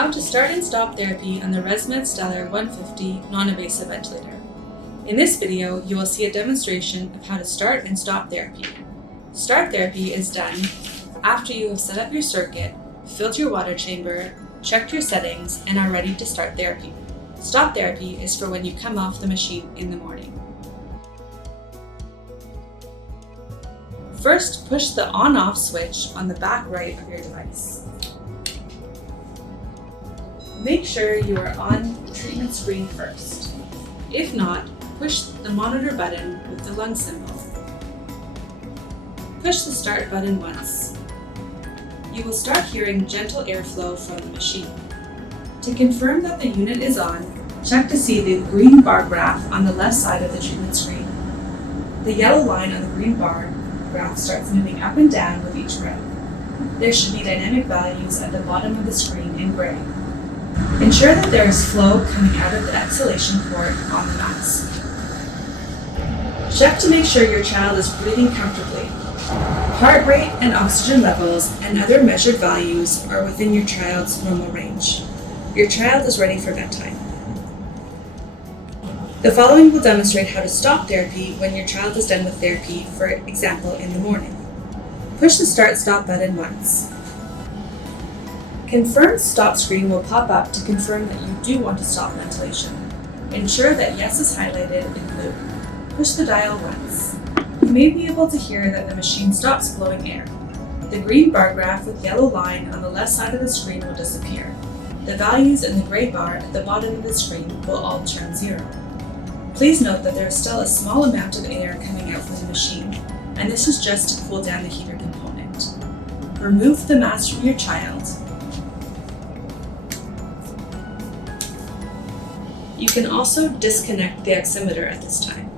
How to start and stop therapy on the Resmed Stellar 150 non-invasive ventilator. In this video, you will see a demonstration of how to start and stop therapy. Start therapy is done after you have set up your circuit, filled your water chamber, checked your settings, and are ready to start therapy. Stop therapy is for when you come off the machine in the morning. First, push the on-off switch on the back right of your device. Make sure you are on the treatment screen first. If not, push the monitor button with the lung symbol. Push the start button once. You will start hearing gentle airflow from the machine. To confirm that the unit is on, check to see the green bar graph on the left side of the treatment screen. The yellow line on the green bar graph starts moving up and down with each breath. There should be dynamic values at the bottom of the screen in gray. Ensure that there is flow coming out of the exhalation port on the mask. Check to make sure your child is breathing comfortably. Heart rate and oxygen levels and other measured values are within your child's normal range. Your child is ready for bedtime. The following will demonstrate how to stop therapy when your child is done with therapy, for example, in the morning. Push the start-stop button once. Confirmed stop screen will pop up to confirm that you do want to stop ventilation. Ensure that yes is highlighted in blue. Push the dial once. You may be able to hear that the machine stops blowing air. The green bar graph with yellow line on the left side of the screen will disappear. The values in the gray bar at the bottom of the screen will all turn 0. Please note that there is still a small amount of air coming out from the machine, and this is just to cool down the heater component. Remove the mask from your child. You can also disconnect the oximeter at this time.